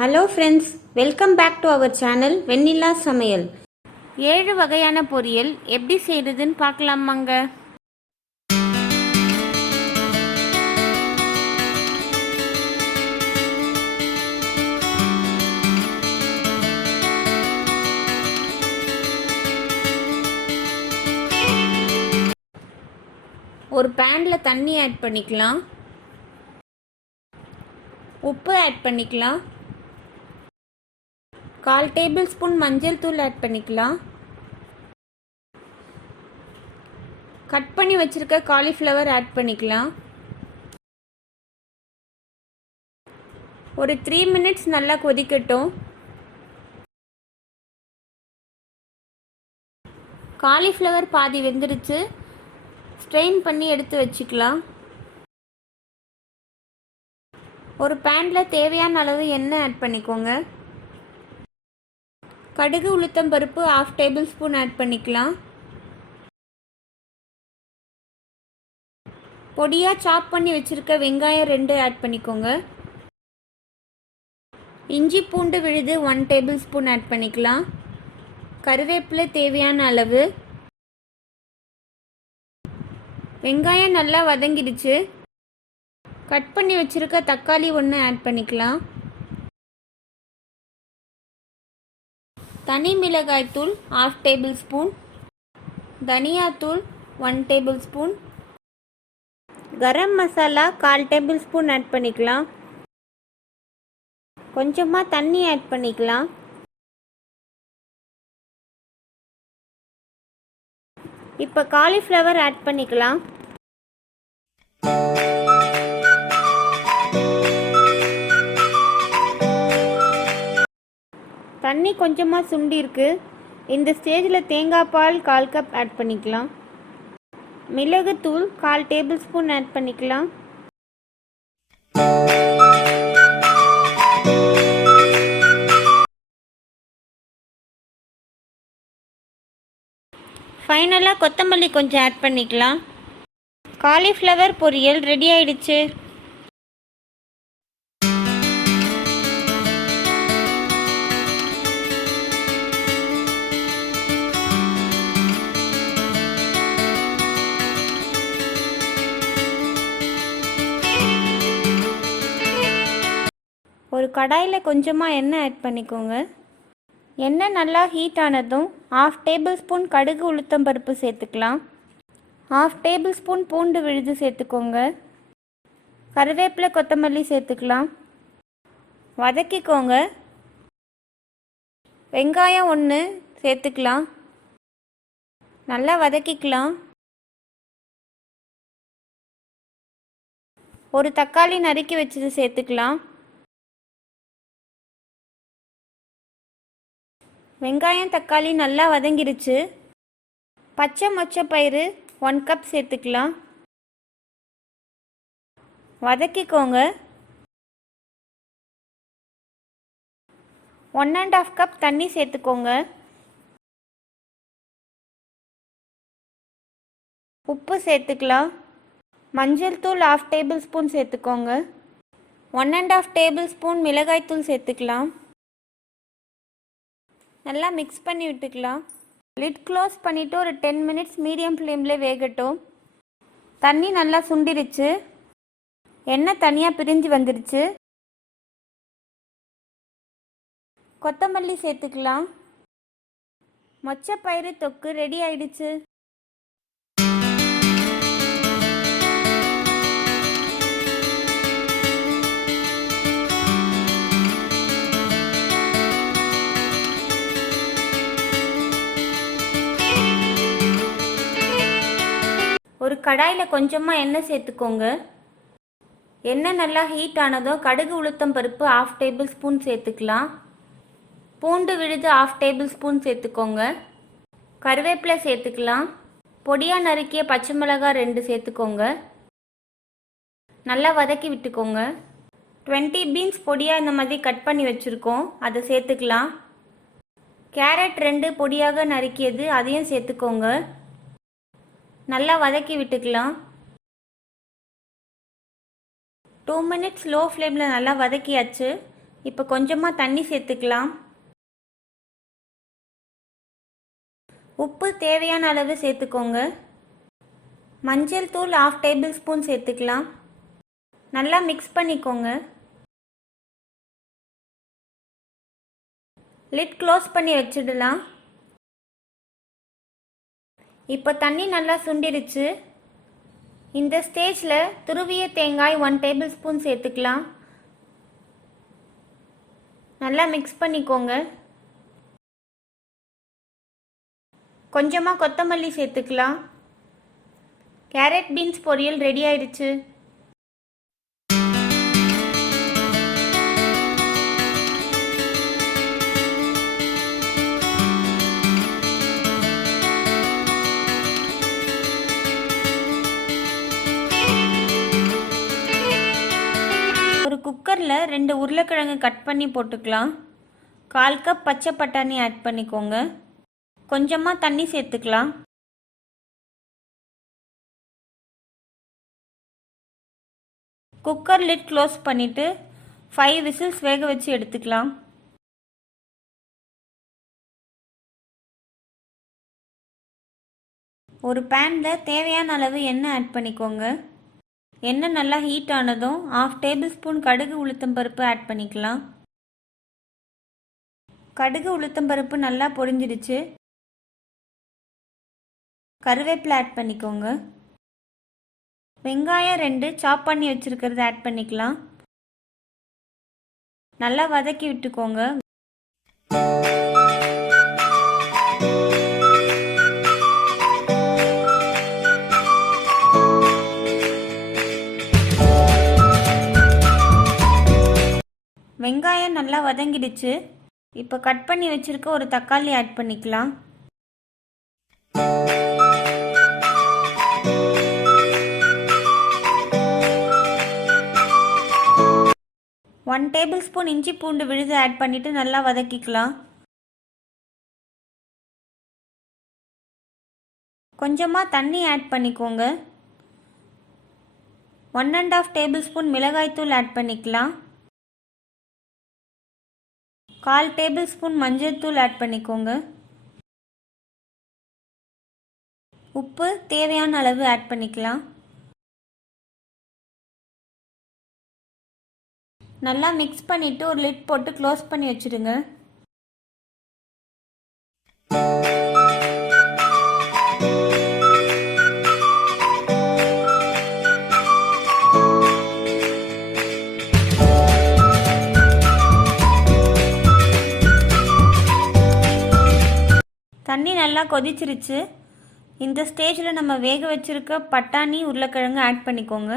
Hello friends, welcome back to our channel Vennila Samayal. 7 வகையான பொரியல் எப்படி செய்கிறதுன்னு பார்க்கலாமாங்க. ஒரு பேனில் தண்ணி ஆட் பண்ணிக்கலாம், உப்பு ஆட் பண்ணிக்கலாம், 1/4 டேபிள் ஸ்பூன் மஞ்சள் தூள் ஆட் பண்ணிக்கலாம், கட் பண்ணி வச்சுருக்க காலிஃப்ளவர் ஆட் பண்ணிக்கலாம். ஒரு 3 மினிட்ஸ் நல்லா கொதிக்கட்டும். காலிஃப்ளவர் பாதி வெந்துடுச்சு, ஸ்ட்ரெயின் பண்ணி எடுத்து வச்சுக்கலாம். ஒரு பேனில் தேவையான அளவு எண்ணெய் ஆட் பண்ணிக்கோங்க. கடுகு உளுத்தம் பருப்பு 1/2 டேபிள் ஸ்பூன் ஆட் பண்ணிக்கலாம். பொடியாக சாப் பண்ணி வச்சுருக்க வெங்காயம் 2 ஆட் பண்ணிக்கோங்க. இஞ்சி பூண்டு விழுது 1 டேபிள் ஸ்பூன் ஆட் பண்ணிக்கலாம். கருவேப்பிலை தேவையான அளவு. வெங்காயம் நல்லா வதங்கிடுச்சு, கட் பண்ணி வச்சுருக்க தக்காளி 1 ஆட் பண்ணிக்கலாம். தனி மிளகாய் தூள் 1/2 டேபிள் ஸ்பூன், தனியாத்தூள் 1 table spoon, garam masala 1/4 table spoon add பண்ணிக்கலாம். கொஞ்சமாக தண்ணி ஆட் பண்ணிக்கலாம். இப்போ காலிஃப்ளவர் ஆட் பண்ணிக்கலாம். தண்ணி கொஞ்சமாக சுண்டி இருக்கு. இந்த ஸ்டேஜில் தேங்காய் பால் 1/4 கப் ஆட் பண்ணிக்கலாம். மிளகுத்தூள் 1/4 டேபிள் ஸ்பூன் ஆட் பண்ணிக்கலாம். ஃபைனலாக கொத்தமல்லி கொஞ்சம் ஆட் பண்ணிக்கலாம். காலிஃப்ளவர் பொரியல் ரெடி ஆயிடுச்சு. ஒரு கடாயில் கொஞ்சமாக எண்ணெய் ஆட் பண்ணிக்கோங்க. எண்ணெய் நல்லா ஹீட் ஆனதும் 1/2 டேபிள் ஸ்பூன் கடுகு உளுத்தம் பருப்பு சேர்த்துக்கலாம். 1/2 டேபிள் ஸ்பூன் பூண்டு விழுது சேர்த்துக்கோங்க. கருவேப்பிலை கொத்தமல்லி சேர்த்துக்கலாம். வதக்கிக்கோங்க. வெங்காயம் 1 சேர்த்துக்கலாம். நல்லா வதக்கிக்கலாம். ஒரு தக்காளி நறுக்கி வச்சது சேர்த்துக்கலாம். வெங்காயம் தக்காளி நல்லா வதங்கிருச்சு. பச்சை மொச்சப்பயிறு 1 கப் சேர்த்துக்கலாம். வதக்கிக்கோங்க. 1 1/2 கப் தண்ணி சேர்த்துக்கோங்க. உப்பு சேர்த்துக்கலாம். மஞ்சள் தூள் 1/2 டேபிள் ஸ்பூன் சேர்த்துக்கோங்க. 1 1/2 டேபிள் ஸ்பூன் மிளகாய் தூள் சேர்த்துக்கலாம். நல்லா மிக்ஸ் பண்ணி விட்டுக்கலாம். லிட் க்ளோஸ் பண்ணிவிட்டு ஒரு 10 மினிட்ஸ் மீடியம் ஃப்ளேமில் வேகட்டும். தண்ணி நல்லா சுண்டிருச்சு, எண்ணெய் தனியாக பிரிஞ்சு வந்துருச்சு. கொத்தமல்லி சேர்த்துக்கலாம். மொச்சப்பயிறு தொக்கு ரெடி ஆயிடுச்சு. ஒரு கடாயில் கொஞ்சமாக எண்ணெய் சேர்த்துக்கோங்க. எண்ணெய் நல்லா ஹீட் ஆனதும் கடுகு உளுத்தம் பருப்பு 1/2 டேபிள் ஸ்பூன் சேர்த்துக்கலாம். பூண்டு விழுது 1/2 டேபிள் ஸ்பூன் சேர்த்துக்கோங்க. கருவேப்பிலை சேர்த்துக்கலாம். பொடியாக நறுக்கிய பச்சை மிளகாய் 2 சேர்த்துக்கோங்க. நல்லா வதக்கி விட்டுக்கோங்க. 20 பீன்ஸ் பொடியாக இந்த மாதிரி கட் பண்ணி வச்சுருக்கோம், அதை சேர்த்துக்கலாம். கேரட் 2 பொடியாக நறுக்கியது, அதையும் சேர்த்துக்கோங்க. நல்லா வதக்கி விட்டுக்கலாம். 2 மினிட்ஸ் லோ ஃப்ளேமில் நல்லா வதக்கியாச்சு. இப்போ கொஞ்சமாக தண்ணி சேர்த்துக்கலாம். உப்பு தேவையான அளவு சேர்த்துக்கோங்க. மஞ்சள் தூள் 1/2 டேபிள் ஸ்பூன் சேர்த்துக்கலாம். நல்லா மிக்ஸ் பண்ணிக்கோங்க. லிட் க்ளோஸ் பண்ணி வச்சிடலாம். இப்போ தண்ணி நல்லா சுண்டிருச்சு. இந்த ஸ்டேஜில் துருவிய தேங்காய் 1 டேபிள் ஸ்பூன் சேர்த்துக்கலாம். நல்லா மிக்ஸ் பண்ணிக்கோங்க. கொஞ்சமாக கொத்தமல்லி சேர்த்துக்கலாம். கேரட் பீன்ஸ் பொரியல் ரெடி ஆயிடுச்சு. ஒரு குக்கரில் 2 உருளைக்கிழங்கு கட் பண்ணி போட்டுக்கலாம். 1/4 கப் பச்சை பட்டாணி ஆட் பண்ணிக்கோங்க. கொஞ்சமாக தண்ணி சேர்த்துக்கலாம். குக்கர் லிட் க்ளோஸ் பண்ணிவிட்டு 5 விசில்ஸ் வேக வச்சு எடுத்துக்கலாம். ஒரு பேனில் தேவையான அளவு எண்ணெய் ஆட் பண்ணிக்கோங்க. எண்ணெய் நல்லா ஹீட் ஆனதும் 1/2 டேபிள் ஸ்பூன் கடுகு உளுத்தம்பருப்பு ஆட் பண்ணிக்கலாம். கடுகு உளுத்தம்பருப்பு நல்லா பொரிஞ்சிடுச்சு. கருவேப்பிலை ஆட் பண்ணிக்கோங்க. வெங்காயம் 2 சாப் பண்ணி வச்சுருக்கிறது ஆட் பண்ணிக்கலாம். நல்லா வதக்கி விட்டுக்கோங்க. வெங்காயம் நல்லா வதங்கிடுச்சு. இப்போ கட் பண்ணி வச்சுருக்க ஒரு தக்காளி ஆட் பண்ணிக்கலாம். ஒன் டேபிள் ஸ்பூன் இஞ்சி பூண்டு விழுது ஆட் பண்ணிவிட்டு நல்லா வதக்கிக்கலாம். கொஞ்சமாக தண்ணி ஆட் பண்ணிக்கோங்க. 1½ டேபிள் ஸ்பூன் மிளகாய்த்தூள் ஆட் பண்ணிக்கலாம். 1/4 டேபிள் ஸ்பூன் மஞ்சள் தூள் ஆட் பண்ணிக்கோங்க. உப்பு தேவையான அளவு ஆட் பண்ணிக்கலாம். நல்லா மிக்ஸ் பண்ணிவிட்டு ஒரு லிட் போட்டு க்ளோஸ் பண்ணி வச்சுடுங்க. தண்ணி நல்லா கொதிச்சிருச்சு. இந்த ஸ்டேஜில் நம்ம வேக வச்சுருக்க பட்டாணி உருளைக்கிழங்கு ஆட் பண்ணிக்கோங்க.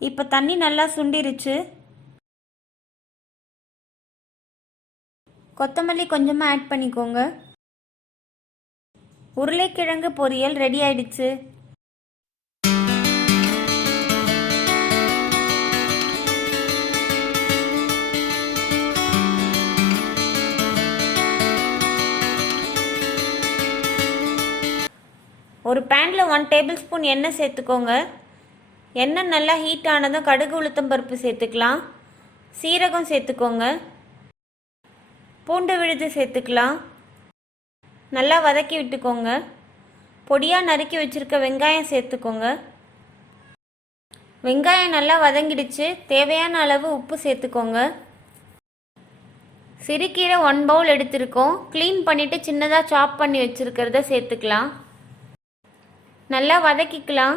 இப்போ தண்ணி நல்லா சுண்டிருச்சு. கொத்தமல்லி கொஞ்சமாக ஆட் பண்ணிக்கோங்க. உருளைக்கிழங்கு பொரியல் ரெடி ஆயிடுச்சு. ஒரு பேனில் 1 டேபிள் ஸ்பூன் எண்ணெய் சேர்த்துக்கோங்க. எண்ணெய் நல்லா ஹீட் ஆனதும் கடுகு உளுத்தம் பருப்பு சேர்த்துக்கலாம். சீரகம் சேர்த்துக்கோங்க. பூண்டு விழுது சேர்த்துக்கலாம். நல்லா வதக்கி விட்டுக்கோங்க. பொடியாக நறுக்கி வச்சுருக்க வெங்காயம் சேர்த்துக்கோங்க. வெங்காயம் நல்லா வதங்கிடுச்சு. தேவையான அளவு உப்பு சேர்த்துக்கோங்க. சிறுகீரை 1 பவுல் எடுத்துருக்கோம். க்ளீன் பண்ணிவிட்டு சின்னதாக சாப் பண்ணி வச்சுருக்கிறத சேர்த்துக்கலாம். நல்லா வதக்கிக்கலாம்.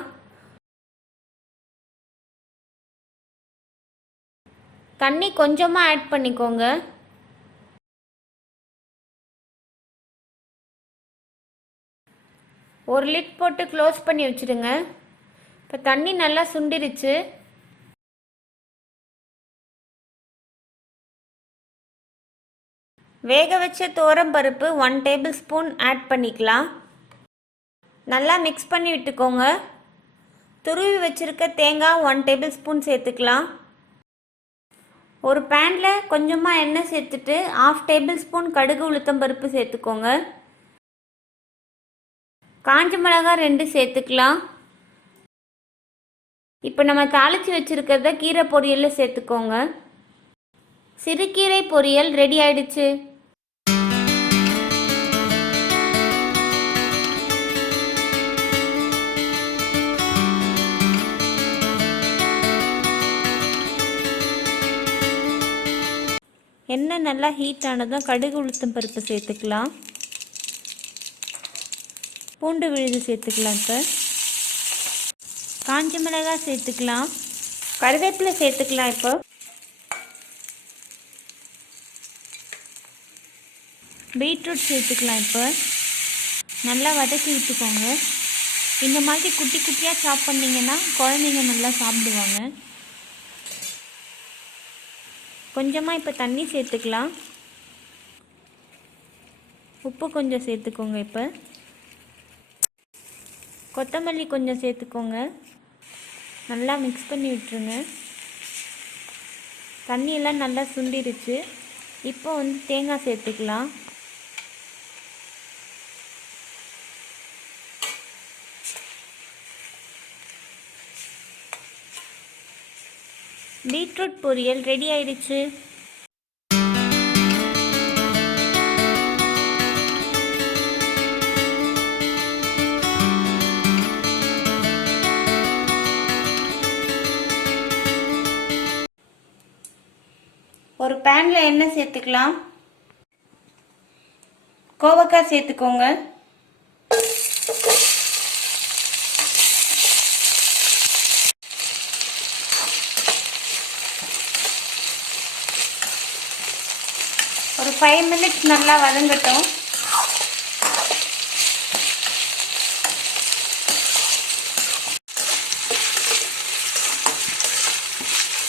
தண்ணி கொஞ்சமாக ஆட் பண்ணிக்கோங்க. ஒரு லிட் போட்டு க்ளோஸ் பண்ணி வச்சுடுங்க. இப்போ தண்ணி நல்லா சுண்டிருச்சு. வேக வச்ச துவரம் பருப்பு 1 டேபிள் ஸ்பூன் ஆட் பண்ணிக்கலாம். நல்லா மிக்ஸ் பண்ணி விட்டுக்கோங்க. துருவி வச்சுருக்க தேங்காய் 1 டேபிள் ஸ்பூன் சேர்த்துக்கலாம். ஒரு பேனில் கொஞ்சமாக எண்ணெய் சேர்த்துட்டு 1/2 டேபிள் ஸ்பூன் கடுகு உளுத்தம் பருப்பு சேர்த்துக்கோங்க. காஞ்ச மிளகாய் 2 சேர்த்துக்கலாம். இப்போ நம்ம தாளித்து வச்சுருக்கிறத கீரை பொரியலில் சேர்த்துக்கோங்க. சிறுகீரை பொரியல் ரெடி ஆயிடுச்சு. எண்ணெய் நல்லா ஹீட் ஆனதும் கடுகு உளுத்தம் பருப்பு சேர்த்துக்கலாம். பூண்டு விழுது சேர்த்துக்கலாம். இப்போ காஞ்ச மிளகாய் சேர்த்துக்கலாம். கருவேப்பிலை சேர்த்துக்கலாம். இப்போ பீட்ரூட் சேர்த்துக்கலாம். இப்போ நல்லா வதக்கி விட்டுக்கோங்க. இந்த மாதிரி குட்டி குட்டியாக சாப் பண்ணிங்கன்னா குழந்தைங்க நல்லா சாப்பிடுவாங்க. கொஞ்சமாக இப்போ தண்ணி சேர்த்துக்கலாம். உப்பு கொஞ்சம் சேர்த்துக்கோங்க. இப்போ கொத்தமல்லி கொஞ்சம் சேர்த்துக்கோங்க. நல்லா மிக்ஸ் பண்ணி விட்டுருங்க. தண்ணியெல்லாம் நல்லா சுண்டிருச்சு. இப்போ தேங்காய் சேர்த்துக்கலாம். பீட்ரூட் பொரியல் ரெடி ஆயிடுச்சு. ஒரு பேனில் எண்ணெய் சேர்த்துக்கலாம். கோவக்காய் சேர்த்துக்கோங்க. ஒரு 5 மினிட்ஸ் நல்லா வதங்கட்டும்.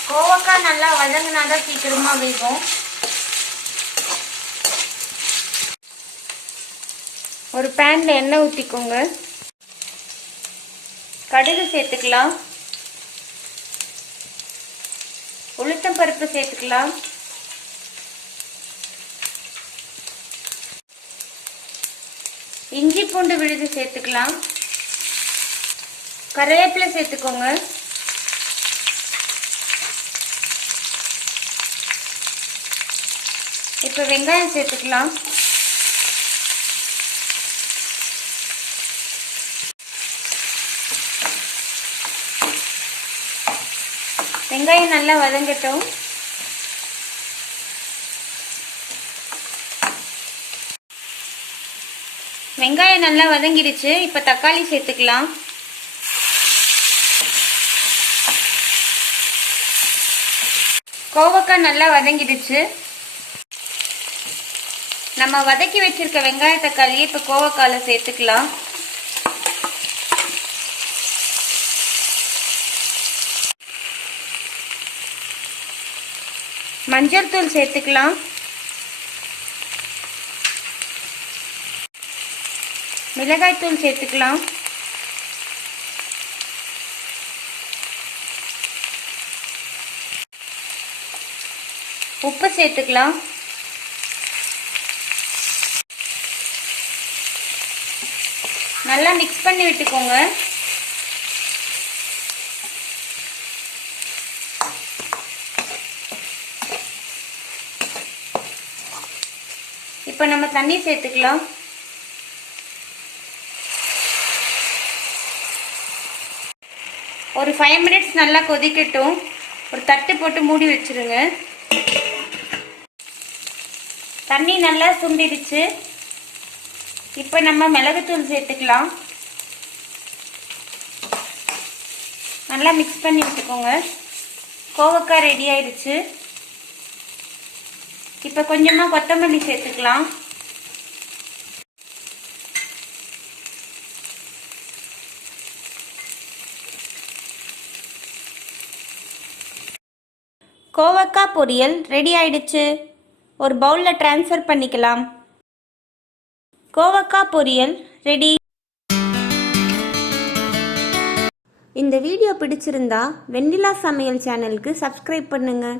கோவக்காய் நல்லா வதங்கினாதான் சீக்கிரமாக வேகும். ஒரு பேனில் எண்ணெய் ஊற்றிக்கோங்க. கடுகு சேர்த்துக்கலாம். உளுத்தம் பருப்பு சேர்த்துக்கலாம். இஞ்சி பூண்டு விழுது சேர்த்துக்கலாம். கருவேப்பிலை சேர்த்துக்கோங்க. இப்போ வெங்காயம் சேர்த்துக்கலாம். வெங்காயம் நல்லா வதங்கட்டும். வெங்காயம் நல்லா வதங்கிடுச்சு. இப்போ தக்காளி சேர்த்துக்கலாம். கோவக்காய் நல்லா வதங்கிடுச்சு. நம்ம வதக்கி வச்சிருக்க வெங்காய தக்காளியை இப்போ கோவக்காயில சேர்த்துக்கலாம். மஞ்சள் தூள் சேர்த்துக்கலாம். மிளகாய் தூள் சேர்த்துக்கலாம். உப்பு சேர்த்துக்கலாம். நல்லா மிக்ஸ் பண்ணி விட்டுக்கோங்க. இப்போ நம்ம தண்ணி சேர்த்துக்கலாம். ஒரு 5 மினிட்ஸ் நல்லா கொதிக்கட்டும். ஒரு தட்டு போட்டு மூடி வச்சிருங்க. தண்ணி நல்லா சுண்டிடுச்சு. இப்போ நம்ம மிளகுத்தூள் சேர்த்துக்கலாம். நல்லா மிக்ஸ் பண்ணி விட்டுக்கோங்க. கோவக்காய் ரெடி ஆயிடுச்சு. இப்போ கொஞ்சமாக கொத்தமல்லி சேர்த்துக்கலாம். கோவக்காய் பொரியல் ரெடி ஆயிடுச்சு. ஒரு பவுலில் ட்ரான்ஸ்ஃபர் பண்ணிக்கலாம். கோவக்காய் பொரியல் ரெடி. இந்த வீடியோ பிடிச்சிருந்தா வெண்ணிலா சமையல் சேனலுக்கு சப்ஸ்கிரைப் பண்ணுங்கள்.